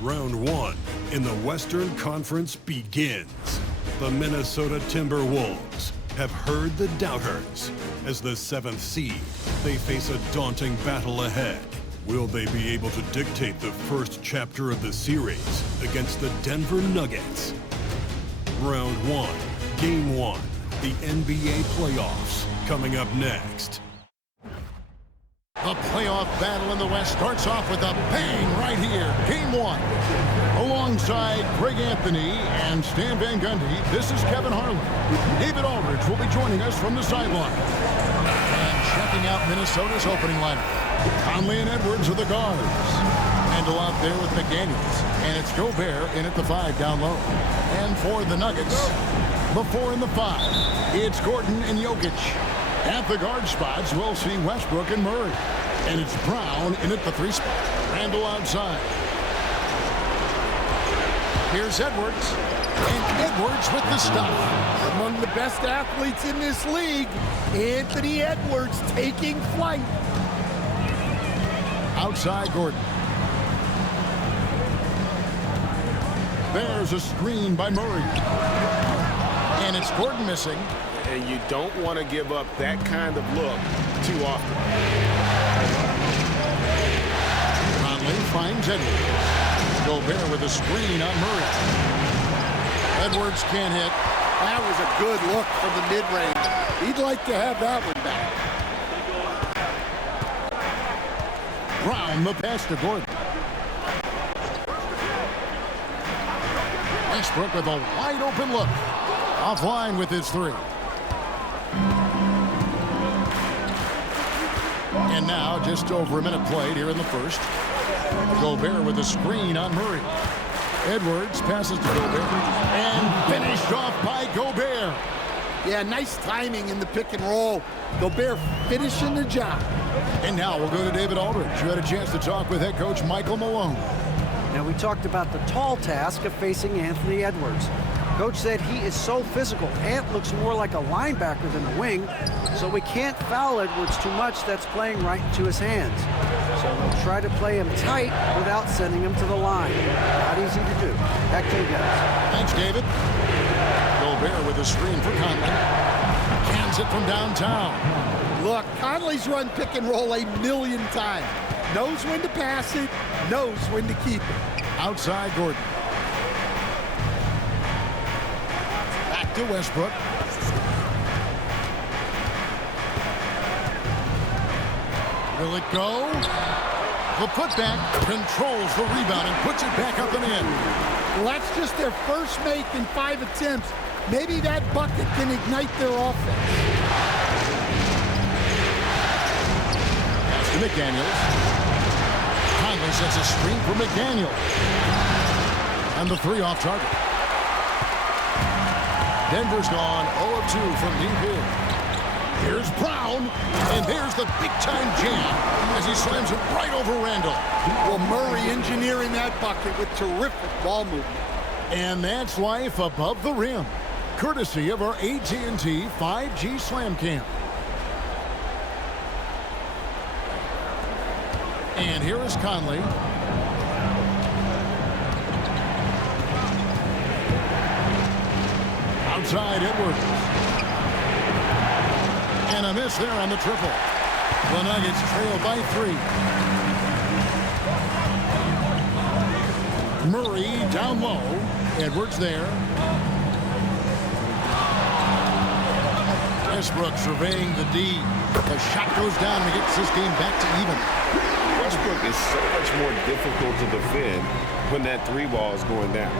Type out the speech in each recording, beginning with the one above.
Round 1 in the Western Conference begins. The Minnesota Timberwolves have heard the doubters. As the 7th seed, they face a daunting battle ahead. Will they be able to dictate the first chapter of the series against the Denver Nuggets? Round 1, Game 1, the NBA playoffs, coming up next. The playoff battle in the West starts off with a bang right here. Game 1. Alongside Greg Anthony and Stan Van Gundy, this is Kevin Harlan. David Aldridge will be joining us from the sideline. And checking out Minnesota's opening lineup. Conley and Edwards are the guards. Randall out there with McDaniels. And it's Gobert in at the 5 down low. And for the Nuggets, the 4 and the 5. It's Gordon and Jokic. At the guard spots, we'll see Westbrook and Murray. And it's Brown in at the 3 spot. Randall outside. Here's Edwards. And Edwards with the stop. Among the best athletes in this league, Anthony Edwards taking flight. Outside Gordon. There's a screen by Murray. And it's Gordon missing. And you don't want to give up that kind of look too often. Conley finds Edwards. Gobert with a screen on Murray. Edwards can't hit. That was a good look from the mid-range. He'd like to have that one back. Brown the pass to Gordon. Westbrook with a wide open look. Offline with his 3. And now just over a minute played here in the first. Gobert with a screen on Murray. Edwards passes to Gobert. And finished off by Gobert. Yeah, nice timing in the pick and roll. Gobert finishing the job. And now we'll go to David Aldridge, who had a chance to talk with head coach Michael Malone. Now we talked about the tall task of facing Anthony Edwards. Coach said he is so physical. Ant looks more like a linebacker than a wing, so we can't foul Edwards too much. That's playing right into his hands. So we'll try to play him tight without sending him to the line. Not easy to do. Back to you guys. Thanks, David. Gobert with a screen for Conley. Cans it from downtown. Look, Conley's run pick and roll a million times. Knows when to pass it, knows when to keep it. Outside Gordon. Back to Westbrook. Will it go? The putback controls the rebound and puts it back up and in. Well, that's just their first make in 5 attempts. Maybe that bucket can ignite their offense. Pass to McDaniels. Conley sets a screen for McDaniel. And the 3 off target. Denver's gone 0-2 from deep here. Here's Brown, and there's the big-time jam as he slams it right over Randall. Well, Murray engineering that bucket with terrific ball movement. And that's life above the rim, courtesy of our AT&T 5G Slam Cam. And here is Conley. Outside Edwards. And a miss there on the triple. The Nuggets trail by 3. Murray down low. Edwards there. Westbrook surveying the D. The shot goes down and gets this game back to even. Westbrook is so much more difficult to defend when that 3 ball is going down.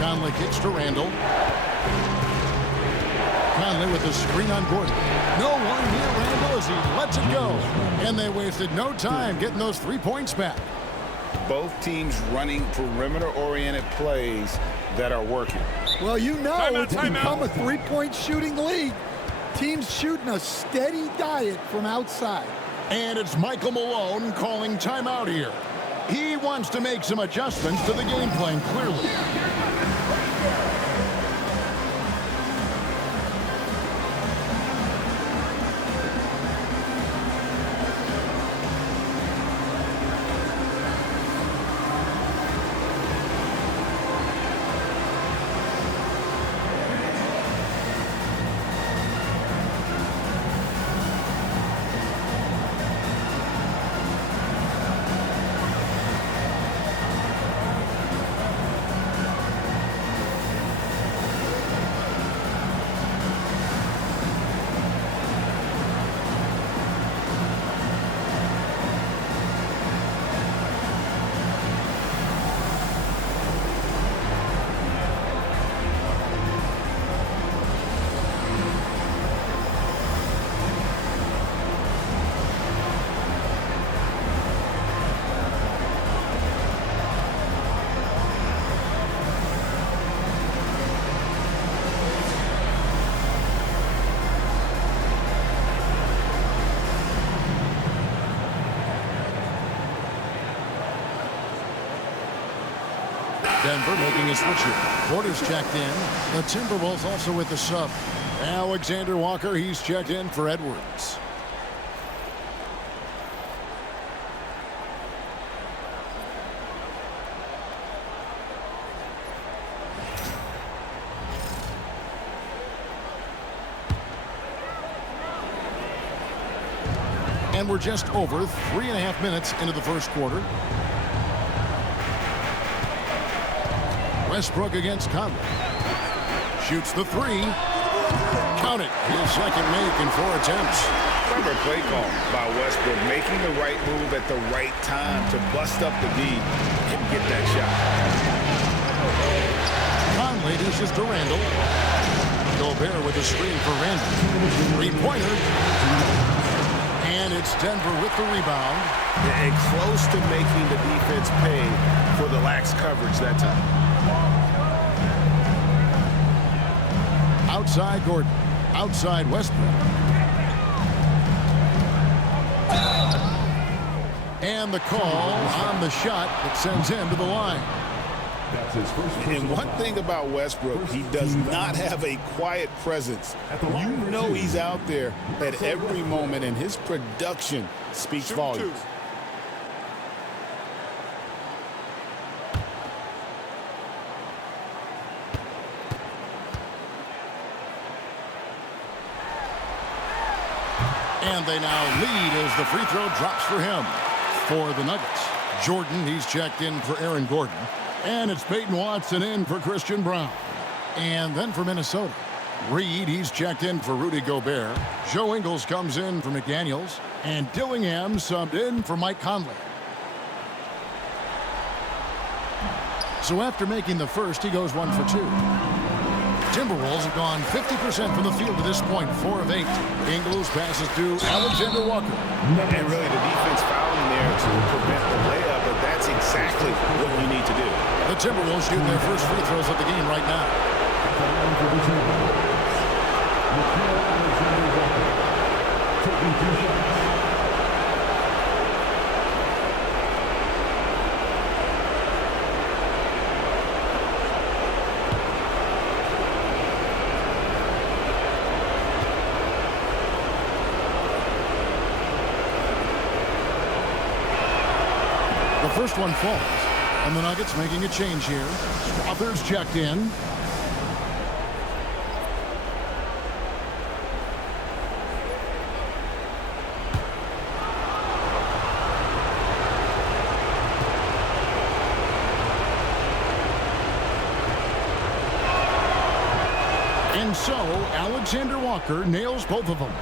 Conley kicks to Randall. Conley with the screen on Gordon. No one near Randall as he lets it go. And they wasted no time getting those 3 points back. Both teams running perimeter-oriented plays that are working. Well, you know it's timeout. become a 3-point shooting league. Teams shooting a steady diet from outside. And it's Michael Malone calling timeout here. He wants to make some adjustments to the game plan, clearly. Denver making a switch here. Porter's checked in. The Timberwolves also with the sub. Alexander Walker, he's checked in for Edwards. And we're just over 3.5 minutes into the first quarter. Westbrook against Conley. Shoots the three. Count it. His second make in 4 attempts. Clever play call by Westbrook, making the right move at the right time to bust up the D and get that shot. Conley dishes to Randall. Gobert with a screen for Randall. Three-pointer. And it's Denver with the rebound. And close to making the defense pay for the lax coverage that time. Outside Gordon. Outside Westbrook. And the call on the shot that sends him to the line. That's his first. And one thing about Westbrook, he does not have a quiet presence. You know he's out there at every moment, and his production speaks volumes. And they now lead as the free throw drops for him. For the Nuggets, Jordan, he's checked in for Aaron Gordon. And it's Peyton Watson in for Christian Brown. And then for Minnesota, Reed, he's checked in for Rudy Gobert. Joe Ingles comes in for McDaniels. And Dillingham subbed in for Mike Conley. So after making the first, he goes 1 for 2. Timberwolves have gone 50% from the field to this point, 4 of 8. Ingles passes to Alexander Walker. And really the defense fouling there to prevent the layup, but that's exactly what you need to do. The Timberwolves shooting their first free throws of the game right now. Taking 2 shots. The first one falls, and the Nuggets making a change here. Strother's checked in. And so, Alexander Walker nails both of them.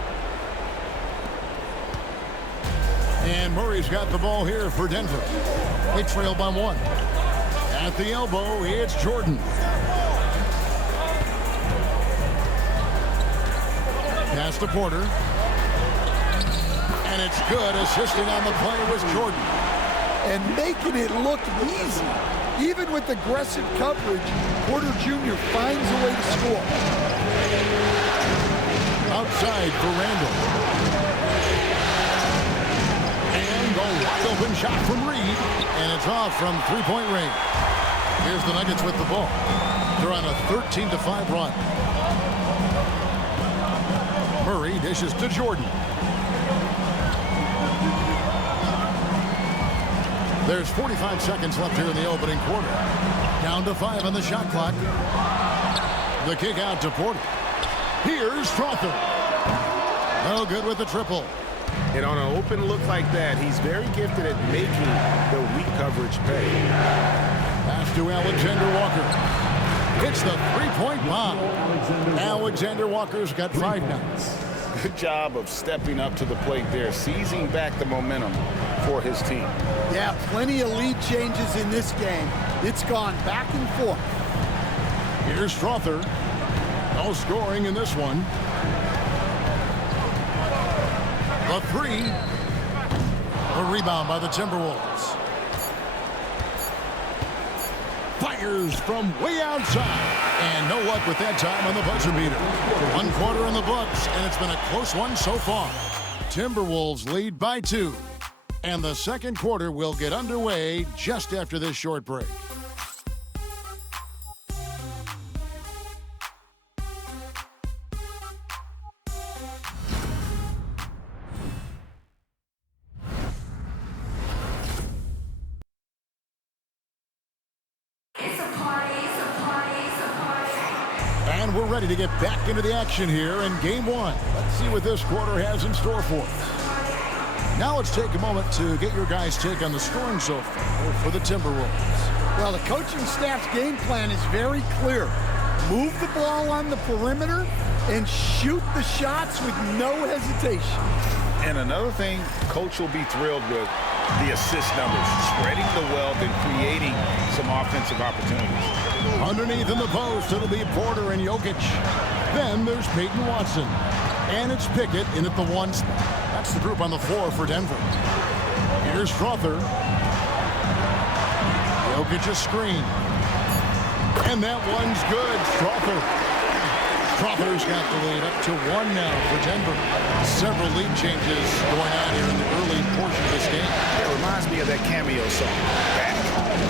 And Murray's got the ball here for Denver. They trail by 1. At the elbow, it's Jordan. Pass to Porter. And it's good. Assisting on the play was Jordan. And making it look easy. Even with aggressive coverage, Porter Jr. finds a way to score. Outside for Randall. Wide open shot from Reed, and it's off from three-point range. Here's the Nuggets with the ball. They're on a 13-5 run. Murray dishes to Jordan. There's 45 seconds left here in the opening quarter. Down to 5 on the shot clock. The kick out to Porter. Here's Strother. No good with the triple. And on an open look like that, he's very gifted at making the weak coverage pay. Pass to Alexander Walker. Hits the three-point bomb. Alexander Walker's got 5 now. Good job of stepping up to the plate there, seizing back the momentum for his team. Yeah, plenty of lead changes in this game. It's gone back and forth. Here's Strother. No scoring in this one. The 3. A rebound by the Timberwolves. Fires from way outside. And no luck with that time on the buzzer beater. 1 quarter in the books, and it's been a close one so far. Timberwolves lead by 2. And the second quarter will get underway just after this short break. And we're ready to get back into the action here in game one. Let's see what this quarter has in store for us. Now let's take a moment to get your guys' take on the scoring so far for the Timberwolves. Well, the coaching staff's game plan is very clear. Move the ball on the perimeter and shoot the shots with no hesitation. And another thing Coach will be thrilled with, the assist numbers, spreading the wealth and creating some offensive opportunities. Underneath in the post, it'll be Porter and Jokic. Then there's Peyton Watson. And it's Pickett in at the 1 spot. That's the group on the floor for Denver. Here's Strother. Jokic a screen. And that one's good. Strother's got the lead up to 1 now for Denver. Several lead changes going on here in the early portion of this game. It reminds me of that cameo song, back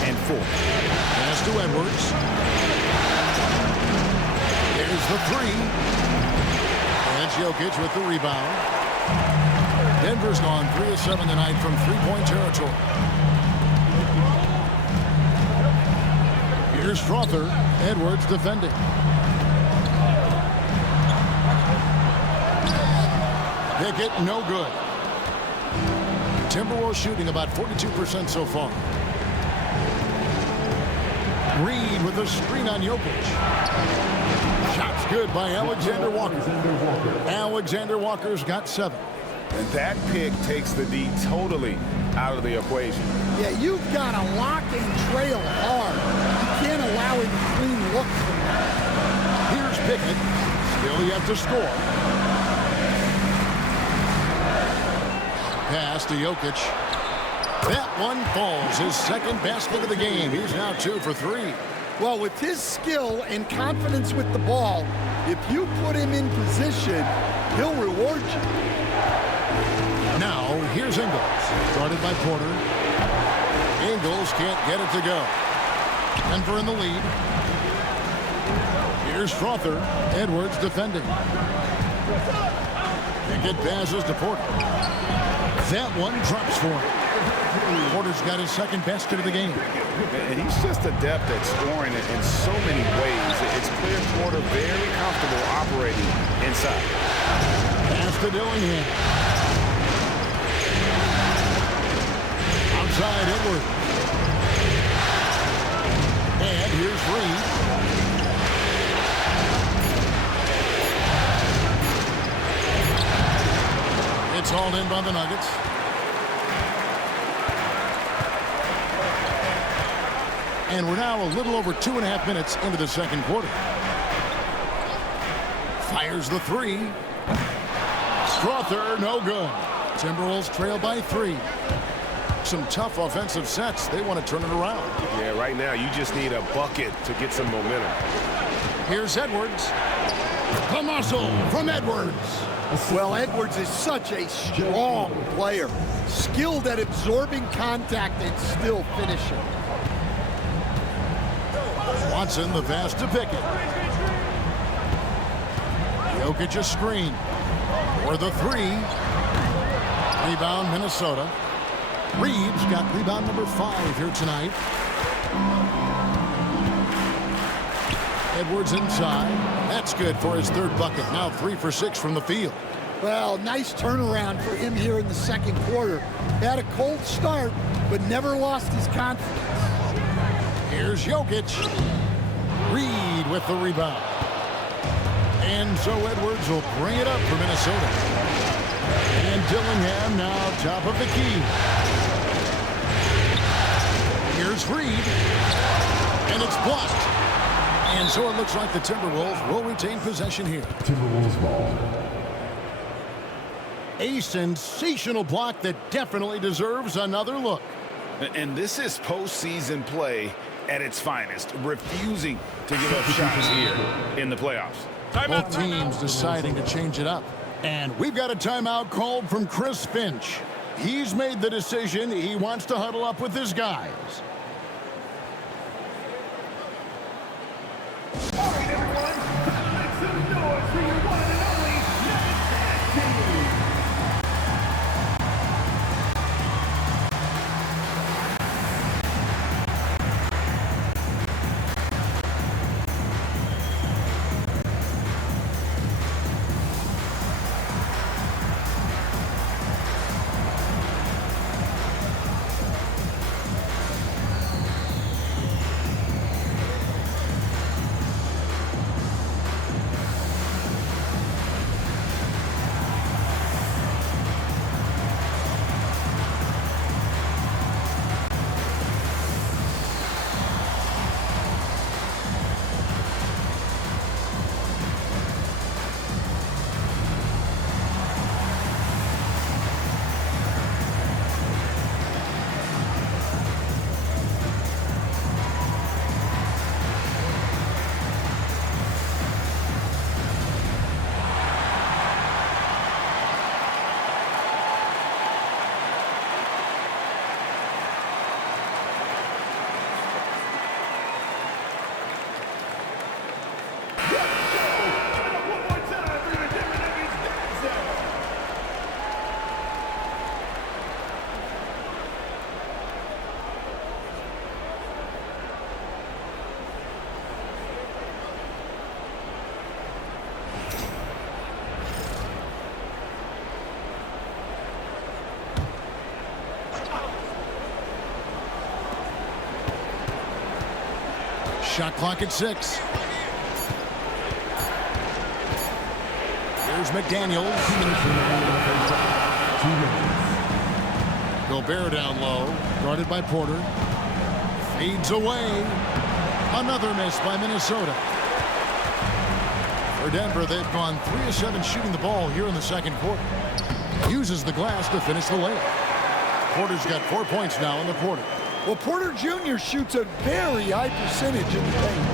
and forth. Pass to Edwards. There's the 3. And it's Jokic with the rebound. Denver's gone 3 of 7 tonight from three-point territory. Here's Strother. Edwards defending. Pickett, no good. Timberwolves shooting about 42% so far. Reed with a screen on Jokic. Shot's good by Alexander Walker. Alexander Walker's got 7. And that pick takes the D totally out of the equation. Yeah, you've got to lock and trail hard. You can't allow him to clean look from that. Here's Pickett. Still yet to score. Pass to Jokic. That one falls. His second basket of the game. He's now 2 for 3. Well, with his skill and confidence with the ball, if you put him in position, he'll reward you. Now, here's Ingles. Started by Porter. Ingles can't get it to go. Denver in the lead. Here's Strother. Edwards defending. Pickett passes to Porter. That one drops for him. Porter's got his second basket of the game. And he's just adept at scoring it in so many ways. It's clear Porter very comfortable operating inside. Pass to Dillingham. Outside Edwards. And here's Reed. It's hauled in by the Nuggets. And we're now a little over 2.5 minutes into the second quarter. Fires the 3. Strother, no good. Timberwolves trail by 3. Some tough offensive sets. They want to turn it around. Yeah, right now you just need a bucket to get some momentum. Here's Edwards. The muscle from Edwards. Well, Edwards is such a strong player, skilled at absorbing contact and still finishing. Watson, the pass to Pickett. Jokic a screen. For the 3. Rebound, Minnesota. Reeves got rebound number 5 here tonight. Edwards inside. That's good for his 3rd bucket. Now 3 for 6 from the field. Well, nice turnaround for him here in the second quarter. Had a cold start, but never lost his confidence. Here's Jokic. Reed with the rebound. And so Edwards will bring it up for Minnesota. And Dillingham now top of the key. Here's Reed. And it's blocked. And so it looks like the Timberwolves will retain possession here. Timberwolves ball. A sensational block that definitely deserves another look. And this is postseason play at its finest, refusing to give up shots here in the playoffs. Both teams deciding to change it up. And we've got a timeout called from Chris Finch. He's made the decision. He wants to huddle up with his guys. All right, everyone. Make some noise for your one and only Nuggets tag team. Shot clock at 6. Here's McDaniels. Gobert down low, guarded by Porter. Fades away. Another miss by Minnesota. For Denver, they've gone 3 of 7 shooting the ball here in the second quarter. Uses the glass to finish the layup. Porter's got 4 points now in the quarter. Well, Porter Jr. shoots a very high percentage in the paint.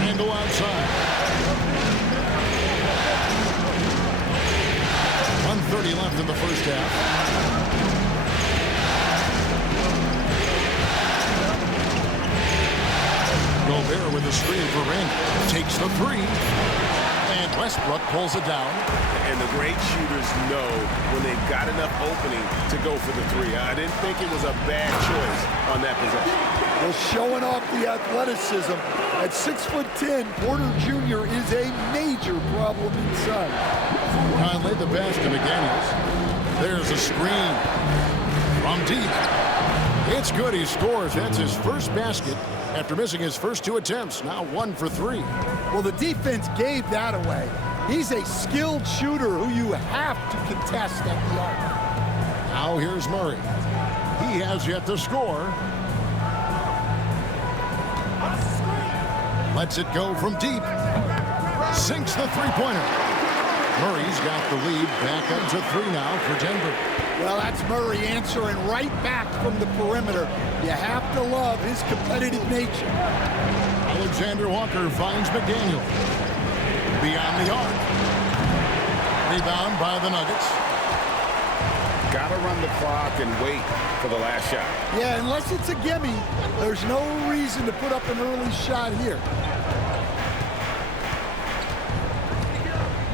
Randle outside. 1:30 left in the first half. Gobert with a screen for Randle. Takes the 3. And Westbrook pulls it down. And the great shooters know when they've got enough opening to go for the 3. I didn't think it was a bad choice on that possession. Well, showing off the athleticism. At 6'10", Porter Jr. is a major problem inside. Conley the pass to McDaniels. There's a screen from deep. It's good. He scores. That's his first basket after missing his first 2 attempts. Now 1 for 3. Well, the defense gave that away. He's a skilled shooter who you have to contest at the arc. Now here's Murray. He has yet to score. Lets it go from deep. Sinks the three-pointer. Murray's got the lead back up to 3 now for Denver. Well, that's Murray answering right back from the perimeter. You have to love his competitive nature. Alexander Walker finds McDaniel. Beyond the arc. Rebound by the Nuggets. Got to run the clock and wait for the last shot. Yeah, unless it's a gimme, there's no reason to put up an early shot here.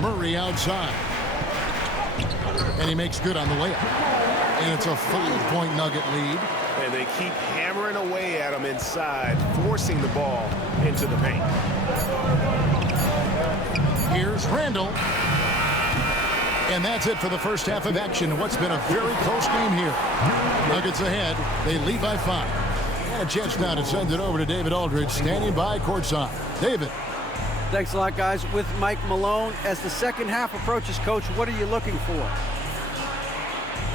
Murray outside. And he makes good on the layup. And it's a 5-point Nugget lead. And they keep hammering away at him inside, forcing the ball into the paint. Here's Randle. And that's it for the first half of action. What's been a very close game here. Nuggets ahead. They lead by 5. And a chance now to send it over to David Aldridge, standing by courtside. David. Thanks a lot, guys. With Mike Malone, as the second half approaches, Coach, what are you looking for?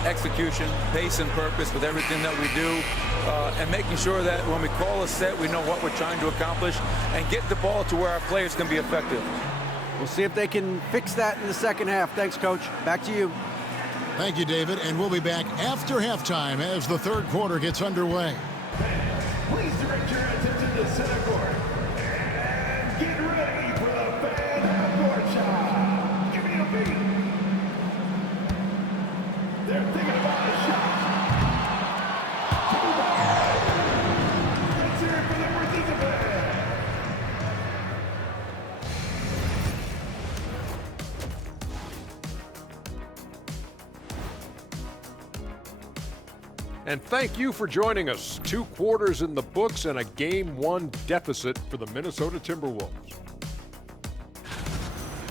Execution, pace and purpose with everything that we do, and making sure that when we call a set, we know what we're trying to accomplish and get the ball to where our players can be effective. We'll see if they can fix that in the second half. Thanks, Coach. Back to you. Thank you, David. And we'll be back after halftime as the third quarter gets underway. Please direct your attention to center court. And get ready for the fan half-court shot. Give me a beat. They're thinking about a shot. Let's hear it for the participant. And thank you for joining us. 2 quarters in the books and a Game 1 deficit for the Minnesota Timberwolves.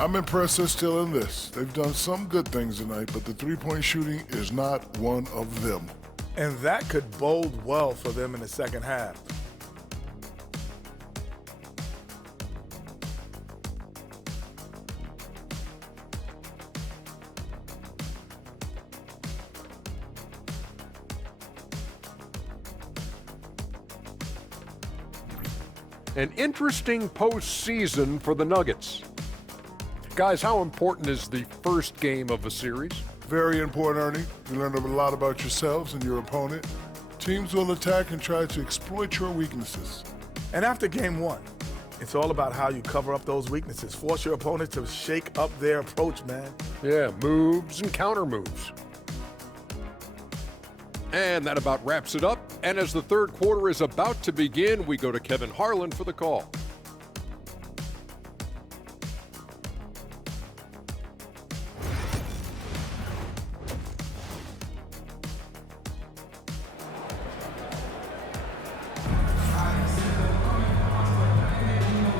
I'm impressed they're still in this. They've done some good things tonight, but the three-point shooting is not one of them. And that could bode well for them in the second half. An interesting postseason for the Nuggets. Guys, how important is the first game of a series? Very important, Ernie. You learn a lot about yourselves and your opponent. Teams will attack and try to exploit your weaknesses. And after game 1, it's all about how you cover up those weaknesses. Force your opponent to shake up their approach, man. Yeah, moves and counter moves. And that about wraps it up. And as the third quarter is about to begin, we go to Kevin Harlan for the call.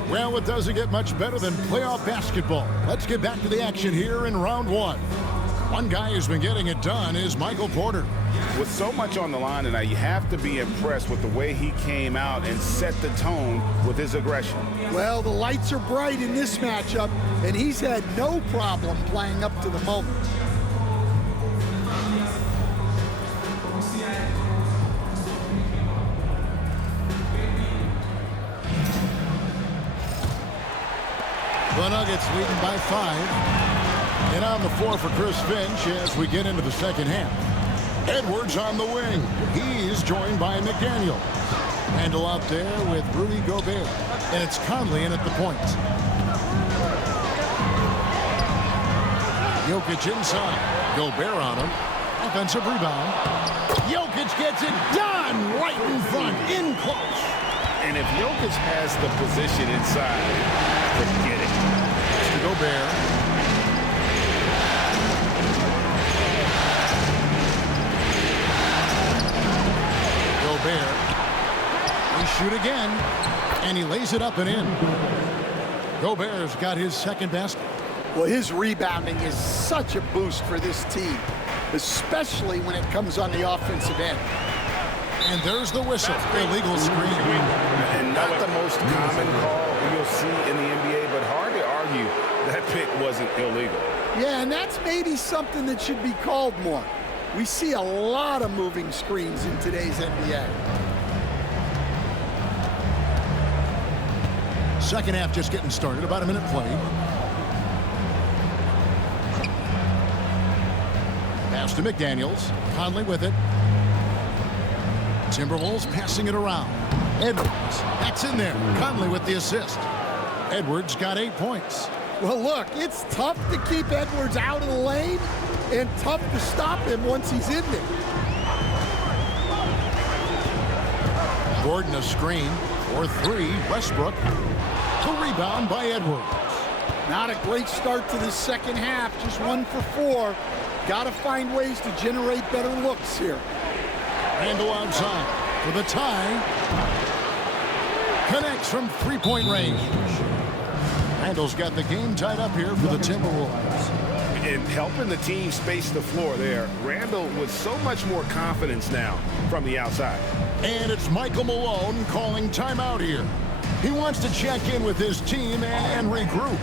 Well, it doesn't get much better than playoff basketball. Let's get back to the action here in round 1. One guy who's been getting it done is Michael Porter. With so much on the line tonight, you have to be impressed with the way he came out and set the tone with his aggression. Well, the lights are bright in this matchup, and he's had no problem playing up to the moment. The Nuggets leading by 5. And on the floor for Chris Finch as we get into the second half. Edwards on the wing. He's joined by McDaniel. Handle out there with Rudy Gobert. And it's Conley in at the point. Jokic inside. Gobert on him. Offensive rebound. Jokic gets it done right in front, in close. And if Jokic has the position inside, forget it. To Gobert. Gobert. He shoot again. And he lays it up and in. Gobert's got his second basket. Well, his rebounding is such a boost for this team, especially when it comes on the offensive end. And there's the whistle. Illegal screen. And not the most common call you'll see in the NBA, but hard to argue that pick wasn't illegal. Yeah, and that's maybe something that should be called more. We see a lot of moving screens in today's NBA. Second half just getting started. About a minute played. Pass to McDaniels. Conley with it. Timberwolves passing it around. Edwards. That's in there. Conley with the assist. Edwards got 8 points. Well, look, it's tough to keep Edwards out of the lane and tough to stop him once he's in there. Gordon a screen for 3. Westbrook. The rebound by Edwards. Not a great start to the second half. Just 1 for 4. Got to find ways to generate better looks here. Randle outside for the tie. Connects from three-point range. Randle's got the game tied up here for the Timberwolves. And helping the team space the floor there. Randle with so much more confidence now from the outside. And it's Michael Malone calling timeout here. He wants to check in with his team and regroup.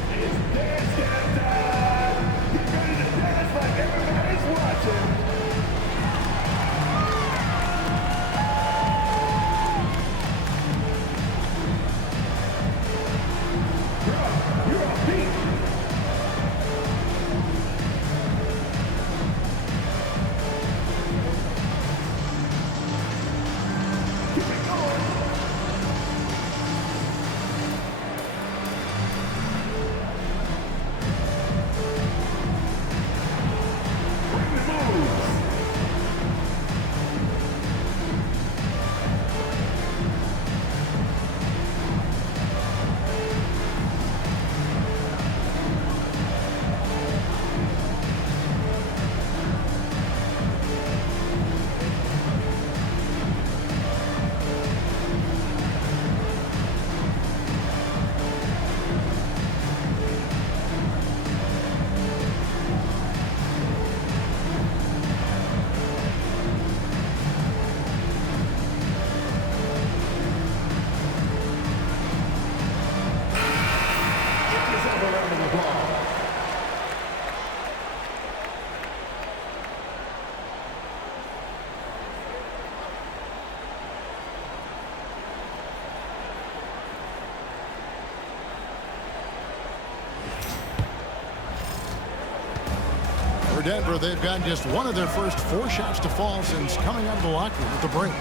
For Denver, they've gotten just one of their first 4 shots to fall since coming out of the locker room at the break.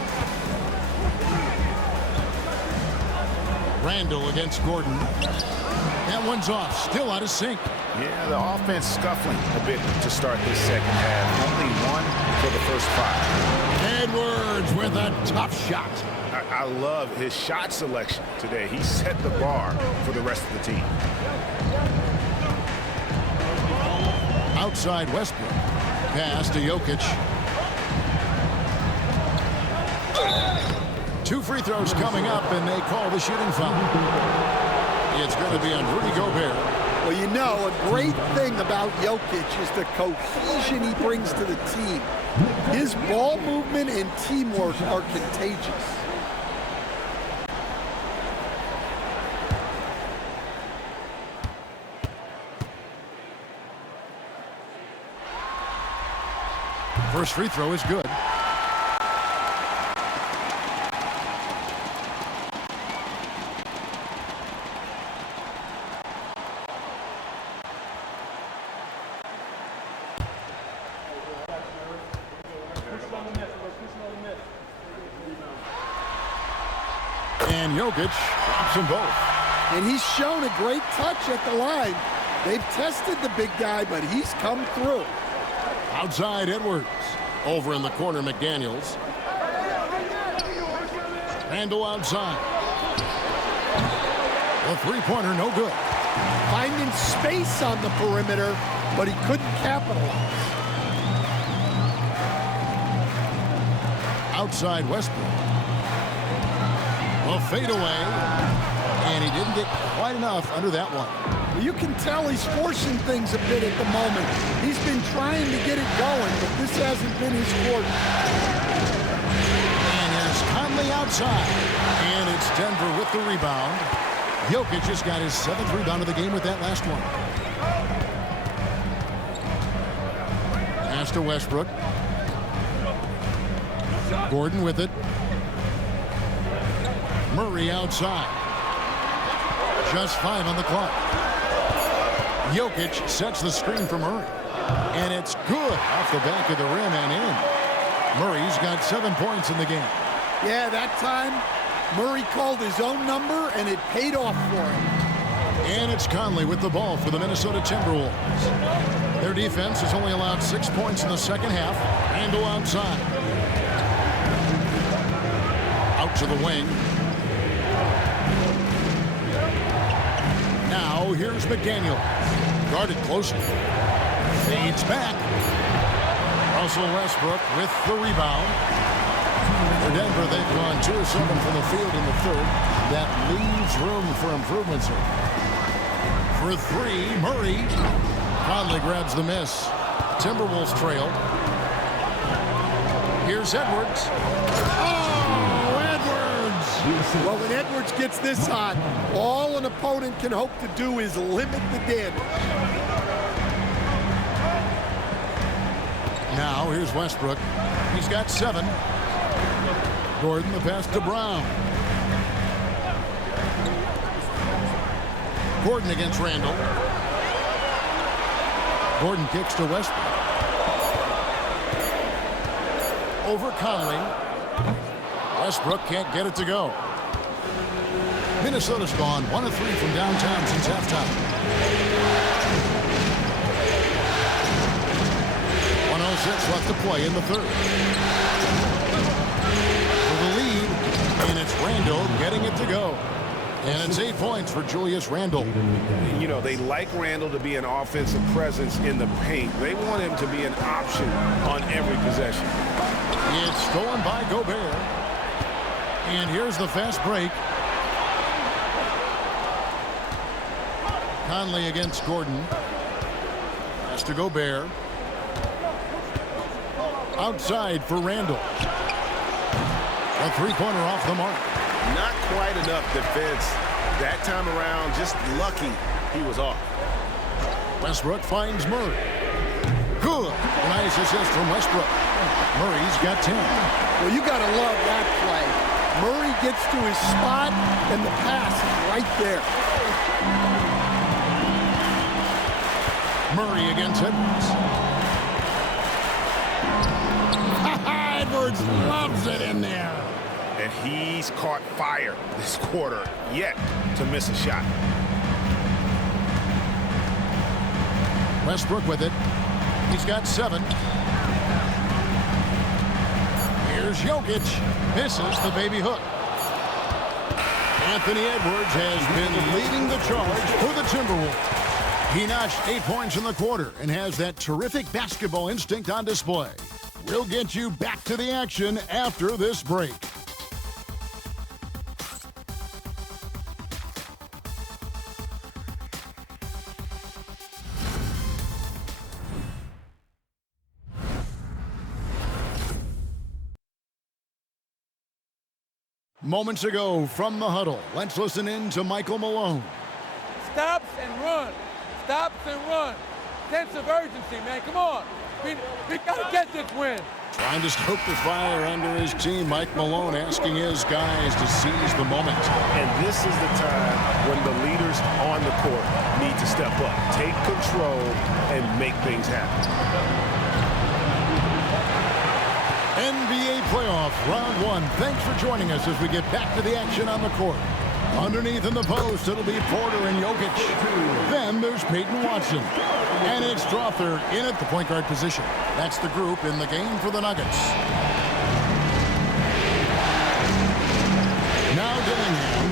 Randle against Gordon. That one's off. Still out of sync. Yeah, the offense scuffling a bit to start this second half. Only 1 for the first 5. Edwards with a tough shot. I love his shot selection today. He set the bar for the rest of the team. Outside Westbrook. Pass to Jokic. 2 free throws coming up, and they call the shooting foul. It's going to be on Rudy Gobert. Well, you know, a great thing about Jokic is the cohesion he brings to the team. His ball movement and teamwork are contagious. First free throw is good. And Jokic drops them both. And he's shown a great touch at the line. They've tested the big guy, but he's come through. Outside Edwards. Over in the corner, McDaniels. Randall outside. The three-pointer, no good. Finding space on the perimeter, but he couldn't capitalize. Outside Westbrook. A fadeaway. And he didn't get quite enough under that one. Well, you can tell he's forcing things a bit at the moment. He's been trying to get it going, but this hasn't been his forte. And here's Conley outside. And it's Denver with the rebound. Jokic just got his 7th rebound of the game with that last one. Pass to Westbrook. Gordon with it. Murray outside. Just 5 on the clock. Jokic sets the screen for Murray. And it's good off the back of the rim and in. Murray's got 7 points in the game. Yeah, that time Murray called his own number, and it paid off for him. And it's Conley with the ball for the Minnesota Timberwolves. Their defense has only allowed 6 points in the second half. Randall outside. Out to the wing. Now here's McDaniel. Guarded closely. Fades back. Russell Westbrook with the rebound. For Denver, they've gone 2 of 7 from the field in the third. That leaves room for improvements. For 3, Murray. Conley grabs the miss. Timberwolves trail. Here's Edwards. Oh, Edwards! Well, when Edwards gets this hot, all an opponent can hope to do is limit the damage. Now, here's Westbrook. He's got 7. Gordon, the pass to Brown. Gordon against Randall. Gordon kicks to Westbrook. Over Conley. Westbrook can't get it to go. Minnesota's gone 1 of 3 from downtown since halftime. 1:06 left to play in the third. For the lead, and it's Randall getting it to go. And it's 8 points for Julius Randle. You know, they like Randall to be an offensive presence in the paint. They want him to be an option on every possession. It's stolen by Gobert. And here's the fast break. Conley against Gordon. Pass to Gobert. Outside for Randall. A three-pointer off the mark. Not quite enough defense. That time around, just lucky he was off. Westbrook finds Murray. Good. Nice assist from Westbrook. Murray's got 10. Well, you got to love that play. Murray gets to his spot, and the pass is right there. Murray against Edwards. Edwards loves it in there. And he's caught fire this quarter, yet to miss a shot. Westbrook with it. He's got 7. Here's Jokic. Misses the baby hook. Anthony Edwards has been leading the charge for the Timberwolves. He notched 8 points in the quarter and has that terrific basketball instinct on display. We'll get you back to the action after this break. Moments ago from the huddle, let's listen in to Michael Malone. Stops and run. Stops and run. Sense of urgency, man. Come on. We got to get this win. Trying to stoke the fire under his team. Mike Malone asking his guys to seize the moment. And this is the time when the leaders on the court need to step up, take control, and make things happen. NBA playoff round one. Thanks for joining us as we get back to the action on the court. Underneath in the post, it'll be Porter and Jokic. Then there's Peyton Watson. And it's Strawther in at the point guard position. That's the group in the game for the Nuggets. Now Dillingham.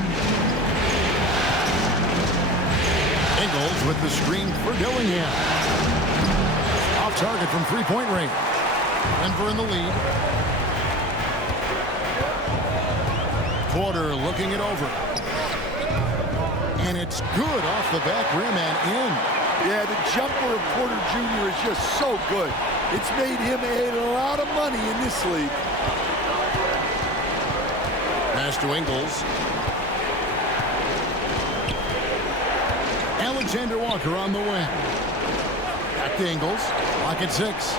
Ingles with the screen for Dillingham. Off target from three-point range. Denver in the lead. Porter looking it over. And it's good off the back rim and in. Yeah, the jumper of Porter Jr. is just so good. It's made him a lot of money in this league. Pass to Ingles. Alexander Walker on the wing. Back to Ingles. Lock at 6.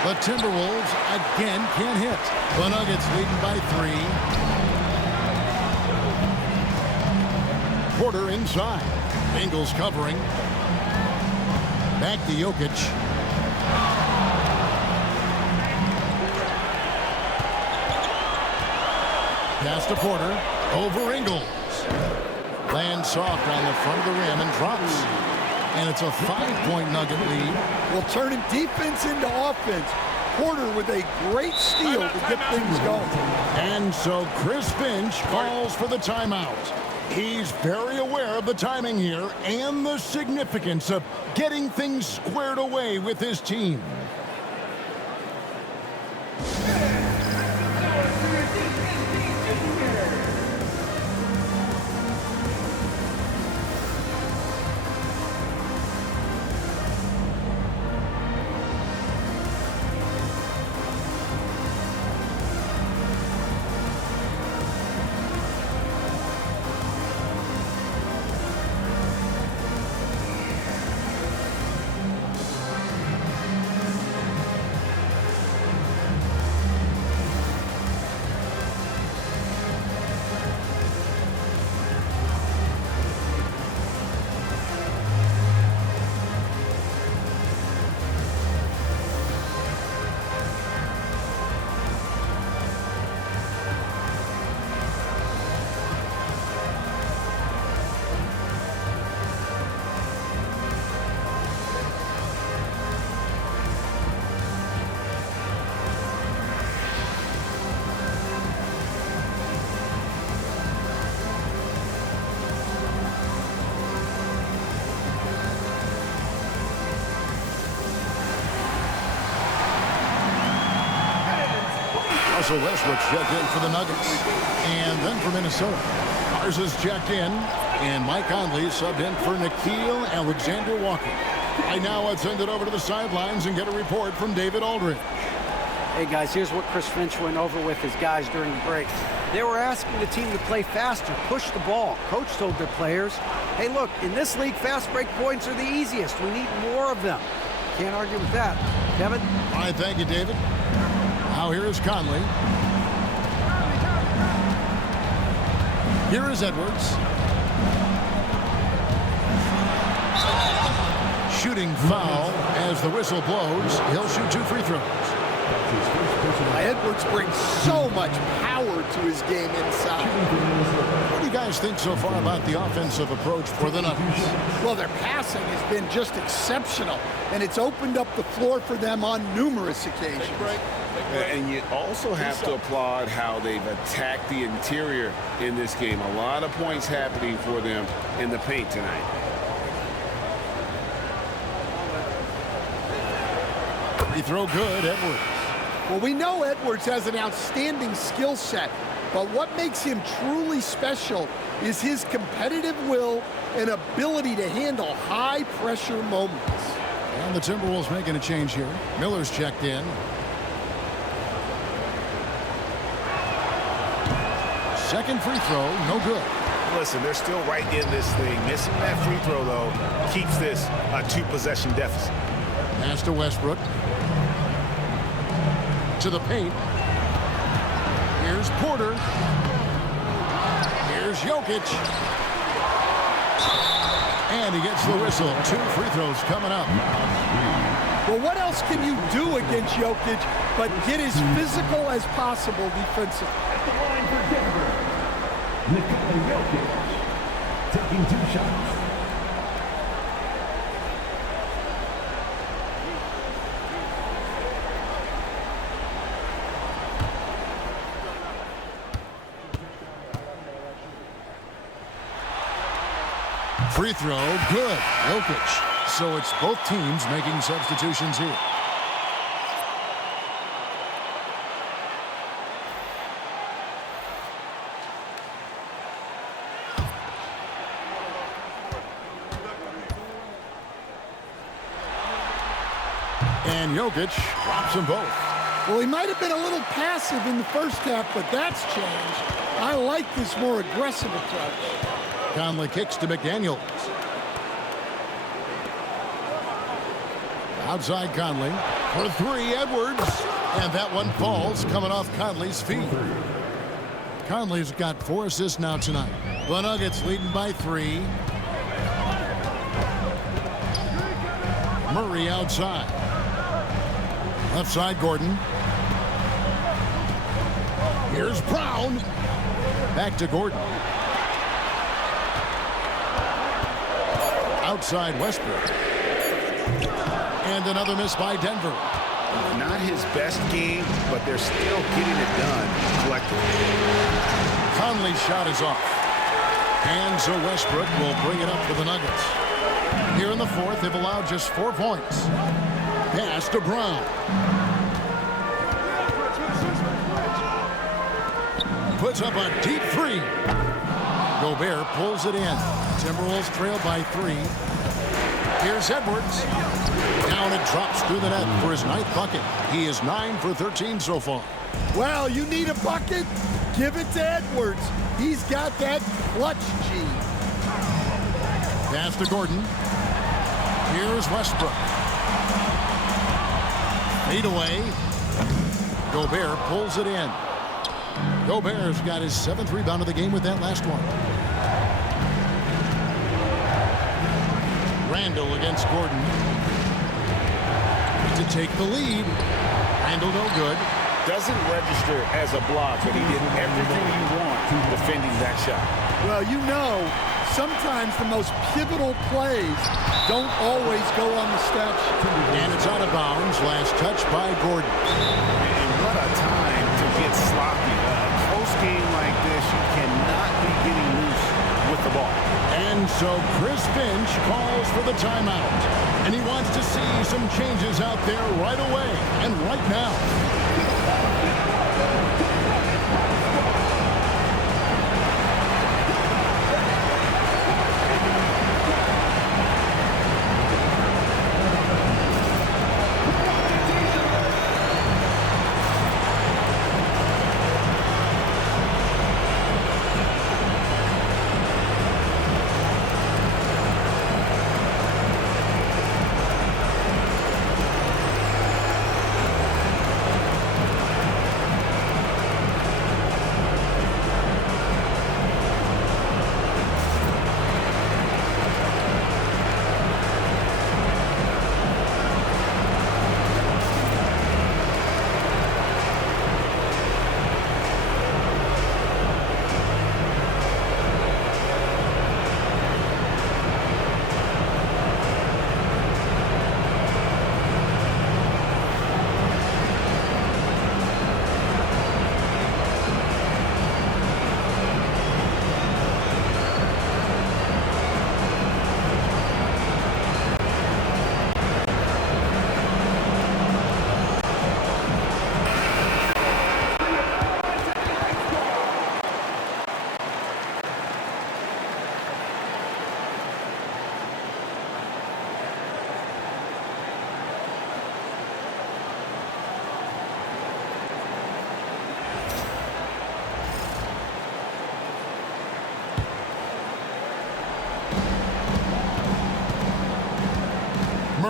The Timberwolves again can't hit. The Nuggets leading by 3. Porter inside. Ingles covering. Back to Jokic. Pass to Porter. Over Ingles. Lands soft on the front of the rim and drops. And it's a 5-point Nugget lead. Well, turning defense into offense. Porter with a great steal to get things going. And so Chris Finch calls for the timeout. He's very aware of the timing here and the significance of getting things squared away with his team. Russell Westbrook's checked in for the Nuggets. And then for Minnesota, Garza's checked in. And Mike Conley subbed in for Nickeil Alexander-Walker. Right now, let's send it over to the sidelines and get a report from David Aldridge. Hey, guys, here's what Chris Finch went over with his guys during the break. They were asking the team to play faster, push the ball. Coach told their players, hey, look, in this league, fast break points are the easiest. We need more of them. Can't argue with that. Kevin? All right, thank you, David. Now here is Conley. Here is Edwards. Shooting foul as the whistle blows. He'll shoot 2 free throws. Edwards brings so much power to his game inside. What do you guys think so far about the offensive approach for the Nuggets? Well, their passing has been just exceptional, and it's opened up the floor for them on numerous occasions. And you also have to applaud how they've attacked the interior in this game. A lot of points happening for them in the paint tonight. Free throw good, Edwards. Well, we know Edwards has an outstanding skill set, but what makes him truly special is his competitive will and ability to handle high-pressure moments. And the Timberwolves making a change here. Miller's checked in. second free throw, no good. Listen, they're still right in this thing. Missing that free throw, though, keeps this a 2-possession deficit. Pass to Westbrook. To the paint. Here's Porter. Here's Jokic. And he gets the whistle. 2 free throws coming up. Well, what else can you do against Jokic but get as physical as possible defensively? At the line for Denver, Nikola Jokic taking 2 shots. Free throw, good. Jokic. So it's both teams making substitutions here. And Jokic drops them both. Well, he might have been a little passive in the first half, but that's changed. I like this more aggressive approach. Conley kicks to McDaniels. Outside Conley. For 3, Edwards. And that one falls, coming off Conley's feet. Conley's got 4 assists now tonight. The Nuggets leading by 3. Murray outside. Left side, Gordon. Here's Brown. Back to Gordon. Outside Westbrook. And another miss by Denver. Not his best game, but they're still getting it done collectively. Conley's shot is off. And so Westbrook will bring it up for the Nuggets. Here in the fourth, they've allowed just 4 points. Pass to Brown. Puts up a deep 3. Gobert pulls it in. Timberwolves trail by 3. Here's Edwards. Down it drops through the net for his 9th bucket. He is 9 for 13 so far. Well, you need a bucket? Give it to Edwards. He's got that clutch gene. Pass to Gordon. Here's Westbrook. Fade away. Gobert pulls it in. Gobert's got his 7th rebound of the game with that last one. Randall against Gordon. To take the lead. Randall no good. Doesn't register as a block, but he did everything you want defending that shot. Well, you know, sometimes the most pivotal plays don't always go on the stat sheet. And it's out of bounds. Last touch by Gordon. And what a time to get sloppy. Close game like this, you cannot be getting loose with the ball. And so Chris Finch calls for the timeout. And he wants to see some changes out there right away and right now.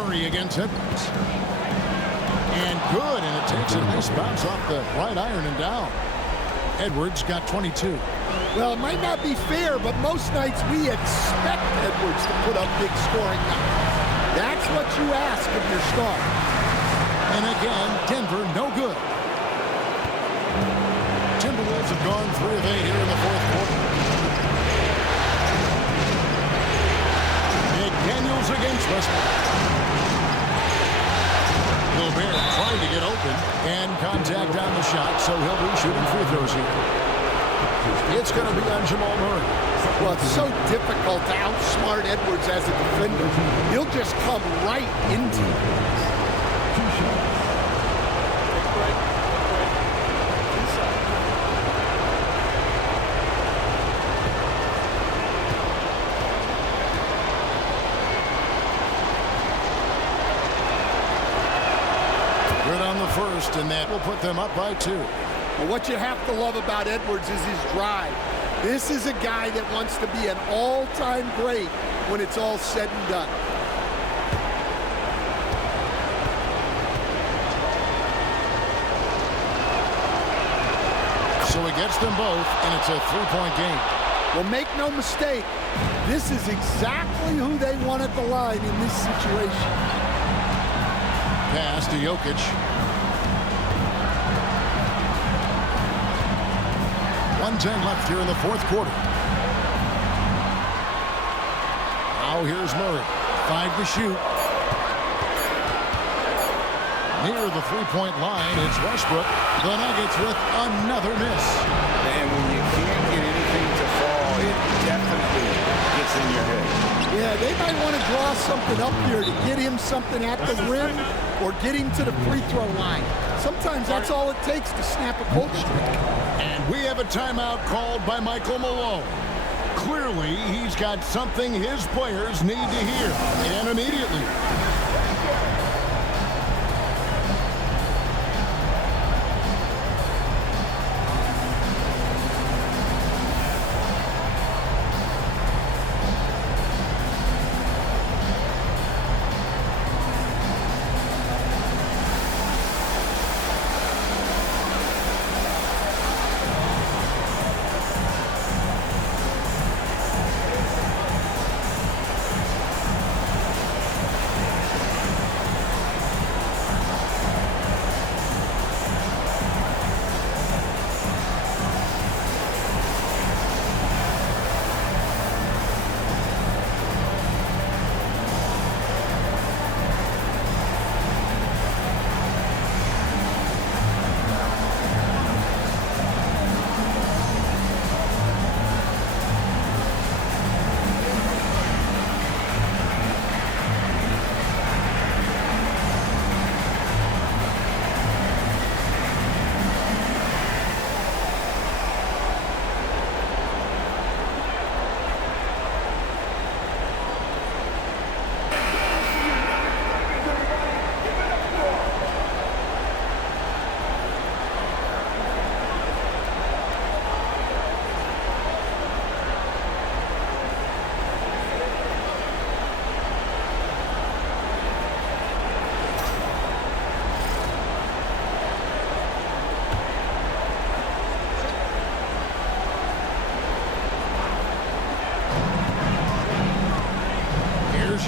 Murray against Edwards. And good, and it takes a nice bounce off the right iron and down. Edwards got 22. Well, it might not be fair, but most nights we expect Edwards to put up big scoring numbers. That's what you ask of your star. And again, Denver no good. Timberwolves have gone 3 of 8 here in the fourth quarter. McDaniels against Westbrook. Gobert trying to get open, and contact on the shot, so he'll be shooting free throws here. It's going to be on Jamal Murray. Well, it's so difficult to outsmart Edwards as a defender. He'll just come right into it. Good on the first, and that will put them up by 2. Well, what you have to love about Edwards is his drive. This is a guy that wants to be an all-time great when it's all said and done. So he gets them both, and it's a 3-point game. Well, make no mistake, this is exactly who they want at the line in this situation. Pass to Jokic. 1:10 left here in the fourth quarter. Now here's Murray. 5 to shoot. Near the 3-point line, it's Westbrook. The Nuggets with another miss. And when you can't get anything to fall, it definitely gets in your head. Yeah, they might want to draw something up here to get him something at the rim or get him to the free throw line. Sometimes that's all it takes to snap a cold streak. And we have a timeout called by Michael Malone. Clearly, he's got something his players need to hear, and immediately.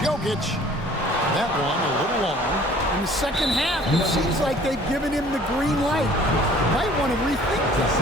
Jokic. That one a little long. In the second half, it seems like they've given him the green light. Might want to rethink that.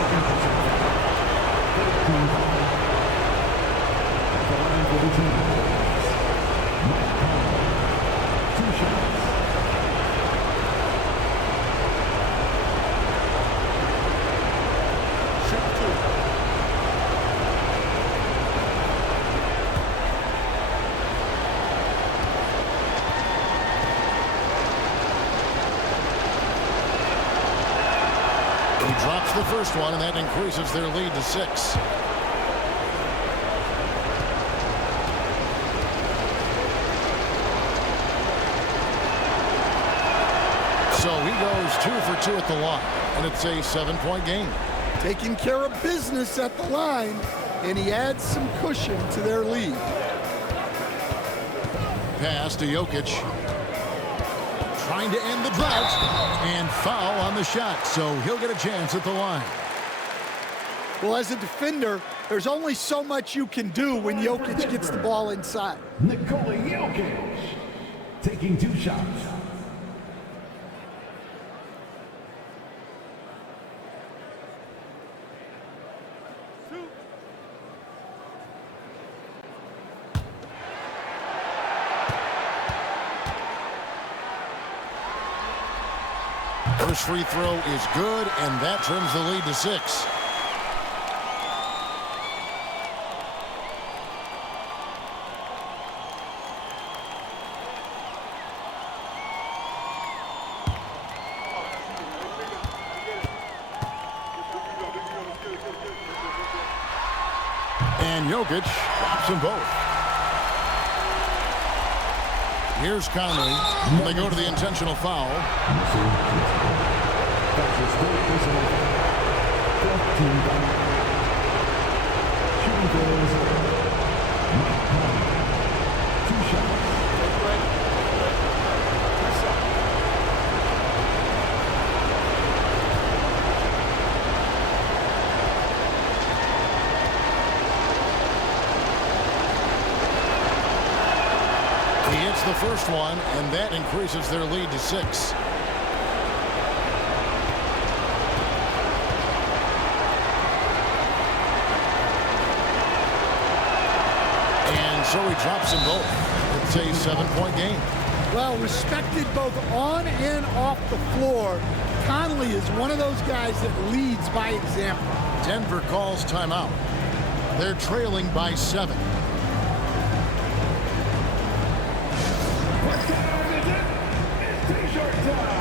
Drops the first one, and that increases their lead to 6. So he goes 2 for 2 at the line, and it's a 7-point game. Taking care of business at the line, and he adds some cushion to their lead. Pass to Jokic. trying to end the drought. And foul on the shot, so he'll get a chance at the line. Well, as a defender, there's only so much you can do when Jokic gets the ball inside. Nikola Jokic taking 2 shots. First free throw is good, and that trims the lead to 6. And Jokic drops them both. Here's Conley. They go to the intentional foul. He hits the first one, and that increases their lead to 6. And so he drops them both. It's a 7-point game. Well, respected both on and off the floor, Conley is one of those guys that leads by example. Denver calls timeout. They're trailing by 7. What time is it? It's T-shirt time.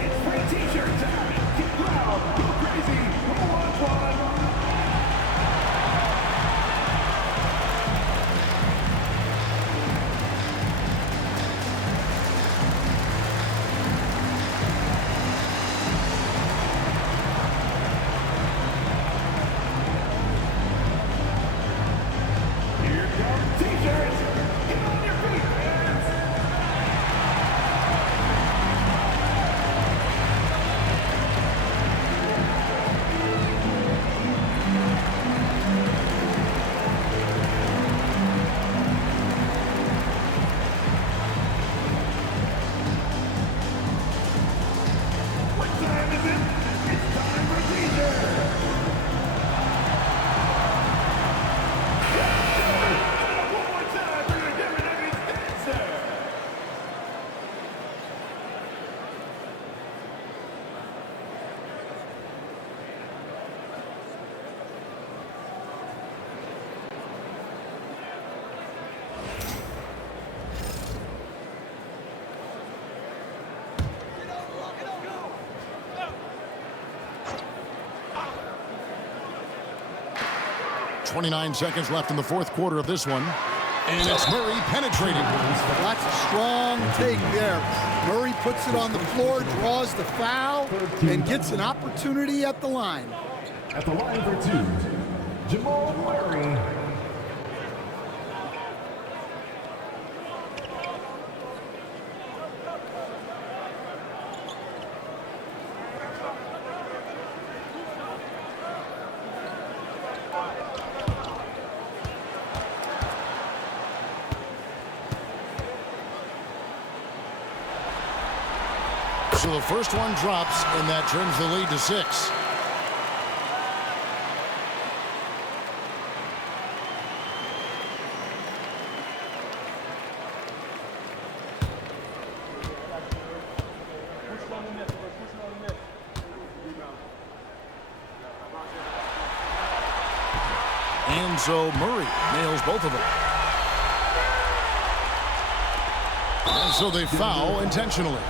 It's free T-shirt time. Get loud, go crazy, who wants one? Here come T-shirts. Get on your feet, fans. What time is it? It's time for T-shirts. One more time for your Devin Nuggets dancer. – 29 seconds left in the fourth quarter of this one. And it's Murray penetrating. That's a strong take there. Murray puts it on the floor, draws the foul, and gets an opportunity at the line. At the line for 2, Jamal Murray. So the first one drops, and that trims the lead to 6. And so Murray nails both of them. And so they foul intentionally.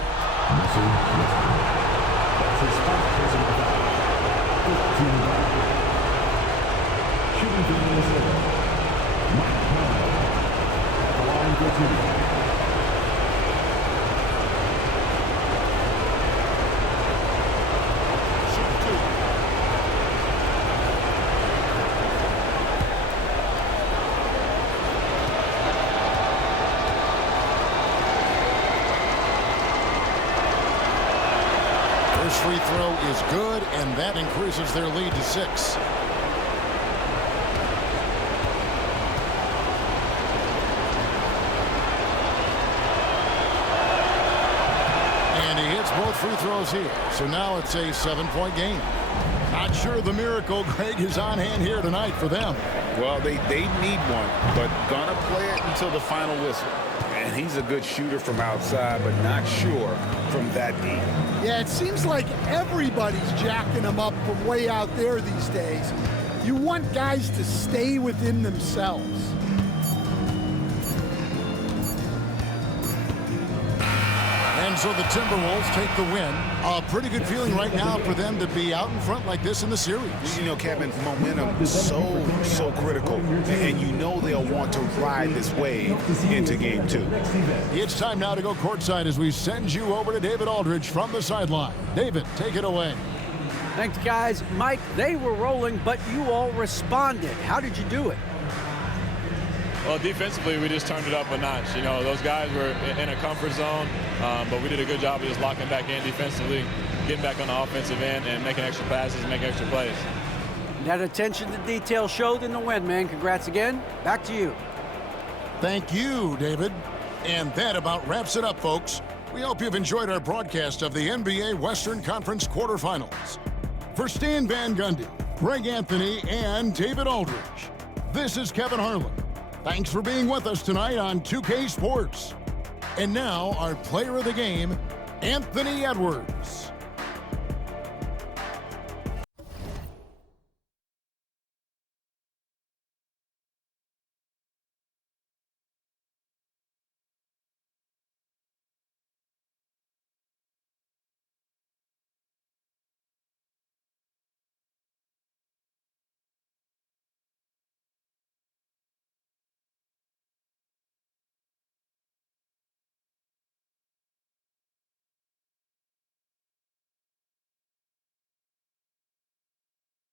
free throw is good, and that increases their lead to 6. And he hits both free throws here. So now it's a 7-point game. Not sure the miracle, Greg, is on hand here tonight for them. Well, they need one, but gonna play it until the final whistle. And he's a good shooter from outside, but not sure from that deep. Yeah, it seems like everybody's jacking him up from way out there these days. You want guys to stay within themselves. And so the Timberwolves take the win. A pretty good feeling right now for them to be out in front like this in the series. You know, Kevin, momentum is so critical, and you know they'll want to ride this wave into game 2. It's time now to go courtside as we send you over to David Aldridge from the sideline. David, take it away. Thanks, guys. Mike, they were rolling, but you all responded. How did you do it? Well, defensively, we just turned it up a notch. You know, those guys were in a comfort zone, but we did a good job of just locking back in defensively, getting back on the offensive end, and making extra passes and making extra plays. That attention to detail showed in the win, man. Congrats again. Back to you. Thank you, David. And that about wraps it up, folks. We hope you've enjoyed our broadcast of the NBA Western Conference quarterfinals. For Stan Van Gundy, Greg Anthony, and David Aldridge, this is Kevin Harlan. Thanks for being with us tonight on 2K Sports. And now, our player of the game, Anthony Edwards.